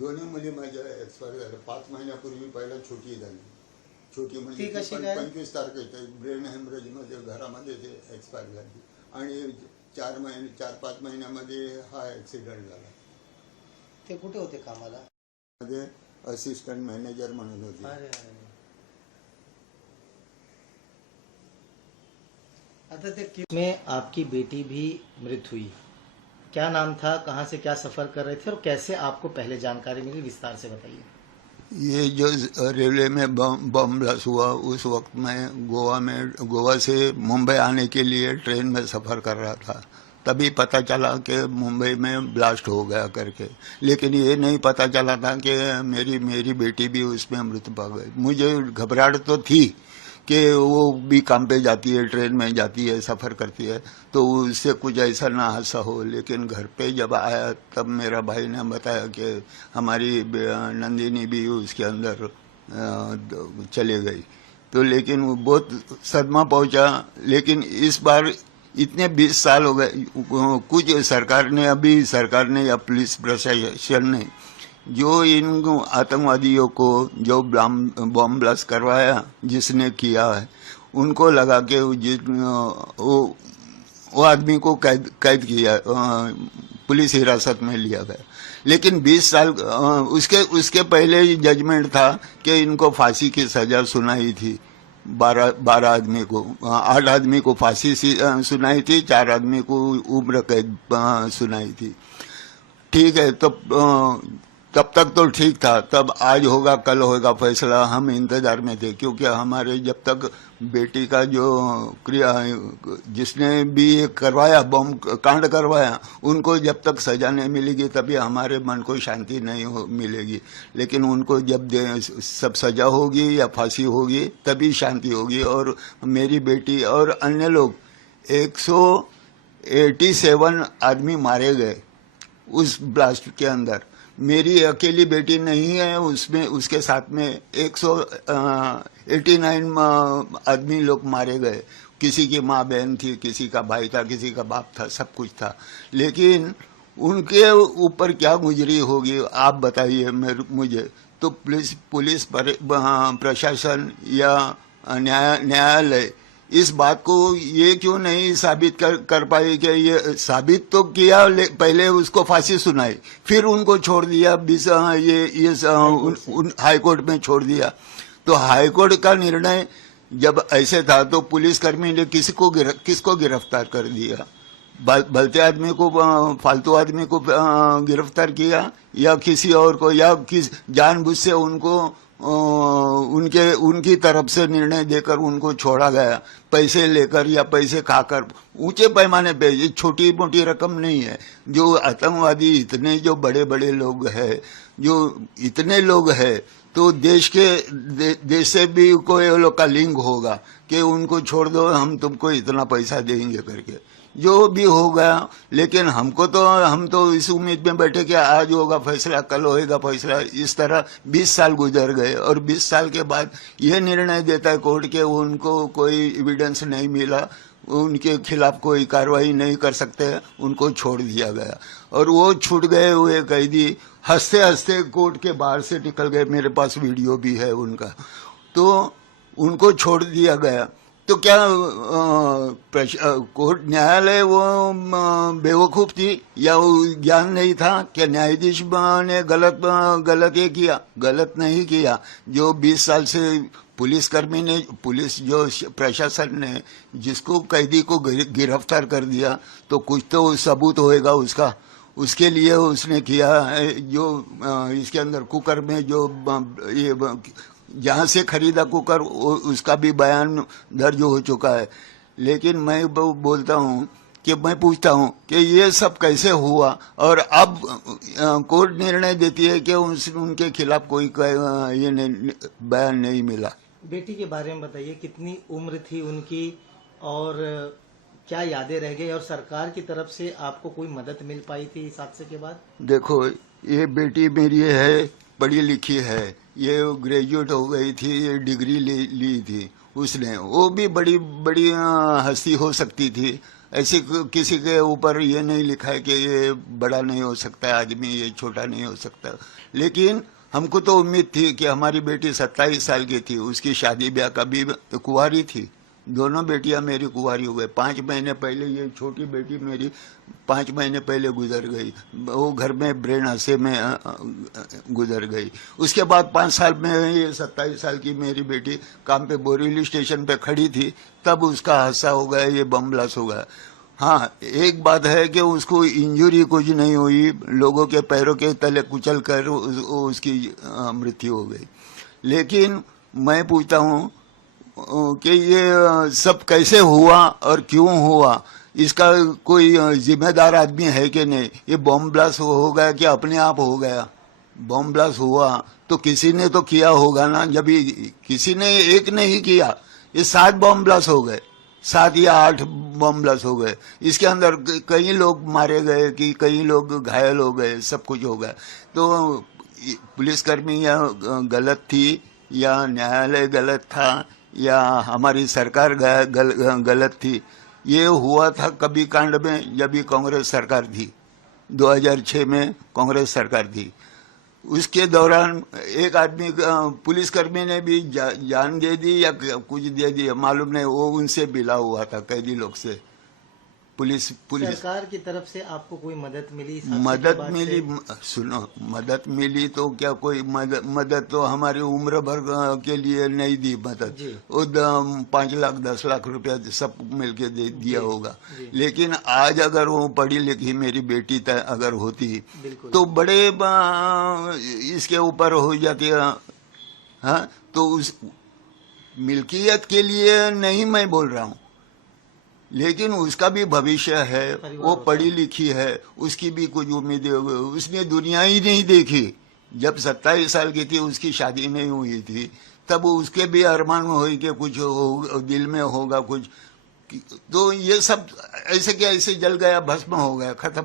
दोन्ही मुली माझ्या एक्सपायर झाल्या 5 महिन्यापूर्वी. पहिला छोटी झाली, छोटी ती म्हणजे कशी काय? 25 तारखेच्या ब्रेन हेमरेजमध्ये घरामध्ये ते एक्सपायर झाली आणि 4-5 महिन्यामध्ये हा ॲक्सिडेंट झाला. ते कुठे होते कामाला? मध्ये असिस्टंट मॅनेजर म्हणून होते. अरे अरे. आता ते में आपकी बेटी भी मृत हुई, क्या नाम था, कहाँ से क्या सफर कर रहे थे और कैसे आपको पहले जानकारी मिली, विस्तार से बताइए। ये जो रेलवे में बम ब्लास्ट हुआ उस वक्त मैं गोवा से मुंबई आने के लिए ट्रेन में सफ़र कर रहा था. तभी पता चला कि मुंबई में ब्लास्ट हो गया करके, लेकिन ये नहीं पता चला था कि मेरी बेटी भी उसमें मृत पा गई. मुझे घबराहट तो थी कि वो भी काम पे जाती है, ट्रेन में जाती है, सफ़र करती है, तो उससे कुछ ऐसा ना हादसा हो. लेकिन घर पे जब आया तब मेरा भाई ने बताया कि हमारी नंदिनी भी उसके अंदर चले गई. तो लेकिन वो बहुत सदमा पहुंचा. लेकिन इस बार इतने 20 साल हो गए, कुछ सरकार ने या पुलिस प्रशासन ने जो इन आतंकवादियों को जो बम ब्लास्ट करवाया जिसने किया है, उनको लगा कि वो आदमी को कैद किया, पुलिस हिरासत में लिया गया. लेकिन 20 साल उसके पहले जजमेंट था कि इनको फांसी की सजा सुनाई थी. 12 आदमी को, 8 आदमी को फांसी सुनाई थी, 4 आदमी को उम्र कैद सुनाई थी. ठीक है, तब तक तो ठीक था. तब आज होगा कल होगा फैसला, हम इंतजार में थे. क्योंकि हमारे जब तक बेटी का जो क्रिया जिसने भी ये करवाया, बम कांड करवाया, उनको जब तक सजा नहीं मिलेगी तभी हमारे मन को शांति नहीं मिलेगी. लेकिन उनको जब सब सजा होगी या फांसी होगी तभी शांति होगी. और मेरी बेटी और अन्य लोग 187 आदमी मारे गए उस ब्लास्ट के अंदर. मेरी अकेली बेटी नहीं है, उसमें उसके साथ में 189 आदमी लोग मारे गए. किसी की माँ बहन थी, किसी का भाई था, किसी का बाप था, सब कुछ था. लेकिन उनके ऊपर क्या गुजरी होगी आप बताइए मुझे. तो पुलिस प्रशासन या न्यायालय इस बात को ये क्यों नहीं साबित कर पाए कि ये साबित तो किया, पहले उसको फांसी सुनाई, फिर उनको छोड़ दिया, हाई कोर्ट में छोड़ दिया. तो हाई कोर्ट का निर्णय जब ऐसे था तो पुलिसकर्मी ने किसको गिरफ्तार कर दिया? भलते आदमी को, फालतू आदमी को गिरफ्तार किया या किसी और को, या जानबूझ से उनको उनकी तरफ से निर्णय देकर उनको छोड़ा गया, पैसे लेकर या पैसे खाकर. ऊंचे पैमाने पे, ये छोटी मोटी रकम नहीं है. जो आतंकवादी इतने जो बड़े बड़े लोग हैं, जो इतने लोग हैं, तो देश से भी कोई लोग का लिंक होगा कि उनको छोड़ दो, हम तुमको इतना पैसा देंगे करके. जो भी हो गया. लेकिन हम तो इस उम्मीद में बैठे कि आज होगा फैसला, कल होएगा फैसला. इस तरह 20 साल गुजर गए और 20 साल के बाद यह निर्णय देता है कोर्ट के उनको कोई एविडेंस नहीं मिला, उनके खिलाफ कोई कार्रवाई नहीं कर सकते, उनको छोड़ दिया गया. और वो छूट गए हुए कैदी हंसते हंसते कोर्ट के बाहर से निकल गए. मेरे पास वीडियो भी है उनका. तो उनको छोड़ दिया गया. तो क्या कोर्ट न्यायालय वो बेवकूफ थी या वो ज्ञान नहीं था कि न्यायाधीश ने गलत ये किया? गलत नहीं किया. जो 20 साल से पुलिसकर्मी ने, पुलिस जो प्रशासन ने जिसको कैदी को गिरफ्तार कर दिया, तो कुछ तो सबूत होएगा उसका. उसके लिए उसने किया है. जो इसके अंदर कुकर में जो ये जहाँ से खरीदा कुकर, उसका भी बयान दर्ज हो चुका है. लेकिन मैं बोलता हूँ कि मैं पूछता हूँ कि ये सब कैसे हुआ, और अब कोर्ट निर्णय देती है कि उनके खिलाफ कोई ये बयान नहीं मिला. बेटी के बारे में बताइए, कितनी उम्र थी उनकी और क्या यादें रह गई, और सरकार की तरफ से आपको कोई मदद मिल पाई थी इस हादसे के बाद? देखो, ये बेटी मेरी है, पढ़ी लिखी है, ये ग्रेजुएट हो गई थी, ये डिग्री ली थी उसने. वो भी बड़ी हस्ती हो सकती थी ऐसे किसी के ऊपर ये नहीं लिखा है कि ये बड़ा नहीं हो सकता आदमी, ये छोटा नहीं हो सकता। लेकिन हमको तो उम्मीद थी कि हमारी बेटी 27 साल की थी, उसकी शादी ब्याह कभी कुंवारी थी, दोनों बेटियां मेरी कुंवारी हो गई। 5 महीने पहले ये छोटी बेटी मेरी 5 महीने पहले गुजर गई, वो घर में ब्रेन हंसे में गुजर गई। उसके बाद 5 साल में ये 27 साल की मेरी बेटी काम पे बोरीवली स्टेशन पे खड़ी थी, तब उसका हादसा हो गया, ये बम ब्लास्ट हो गया। हाँ, एक बात है कि उसको इंजरी कुछ नहीं हुई, लोगों के पैरों के तले कुचल कर उसकी मृत्यु हो गई। लेकिन मैं पूछता हूँ कि ये सब कैसे हुआ और क्यों हुआ, इसका कोई जिम्मेदार आदमी है कि नहीं? ये बॉम्ब ब्लास्ट हो गया कि अपने आप हो गया? बॉम्ब ब्लास्ट हुआ तो किसी ने तो किया होगा ना, जब किसी ने एक ने ही किया। ये 7 बॉम्ब ब्लास्ट हो गए, 7 या 8 बॉम्ब ब्लास्ट हो गए। इसके अंदर कई लोग मारे गए कि कई लोग घायल हो गए, सब कुछ हो गया। तो पुलिसकर्मी या गलत थी या न्यायालय गलत था या हमारी सरकार गलत थी? ये हुआ था कभी कांड में जब भी कांग्रेस सरकार थी, 2006 में कांग्रेस सरकार थी। उसके दौरान एक आदमी पुलिसकर्मी ने भी जान दे दी या कुछ दे दिया, मालूम नहीं, वो उनसे मिला हुआ था कैदी लोग से। पुलिस सरकार की तरफ से आपको कोई मदद मिली? इस हादसे के मदद बाद मिली, सुनो, मदद मिली तो क्या, कोई मदद तो हमारी उम्र भर के लिए नहीं दी मदद। जी। वो 5 लाख 10 लाख रुपया सब मिलके दे दिया होगा। जी। लेकिन आज अगर वो पढ़ी लिखी मेरी बेटी अगर होती बिल्कुल। तो बड़े इसके ऊपर हो जाती है। हाँ, तो उस मिल्कियत के लिए नहीं मैं बोल रहा हूँ, लेकिन उसका भी भविष्य है, वो पढ़ी लिखी है, उसकी भी कुछ उम्मीदें, उसने दुनिया ही नहीं देखी। जब 27 साल की थी, उसकी शादी नहीं हुई थी, तब उसके भी अरमान हुई कि कुछ दिल में होगा कुछ। तो ये सब ऐसे क्या, ऐसे जल गया, भस्म हो गया, खत्म।